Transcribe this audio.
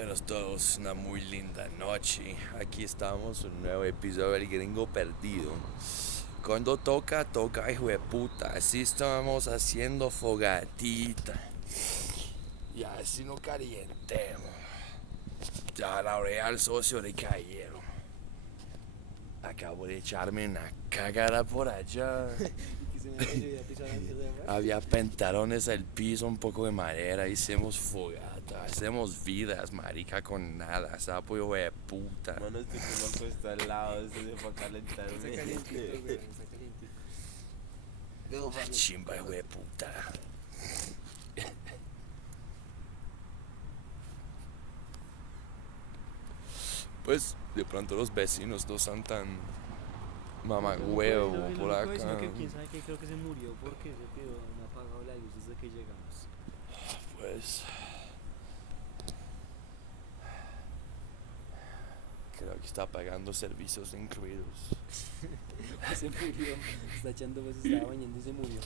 Buenos todos, una muy linda noche. Aquí estamos, un nuevo episodio del Gringo Perdido. Cuando toca, toca, hijo de puta. Así estamos haciendo fogatita. Y así no calientemos. Ya la real socio de cayeron. Acabo de echarme una cagada por allá. Y que se me olvidó pisar la mierda de afuera. Había pantalones al piso, un poco de madera, hicimos fogata, hacemos vidas, marica, con nada, sapo hijo de puta. Mano, estoy como acuesto al lado, esto se fue a Está calentarme. calientito, güey, está calientito. La chimba hijo de puta. Pues de pronto los vecinos no son tan mamagüevo Lo por único vecino acá. que quién sabe que creo que se murió porque se quedó no apagado la luz desde que llegamos. Pues creo que está pagando servicios incluidos. Se murió, está echando pues estaba bañando y se murió.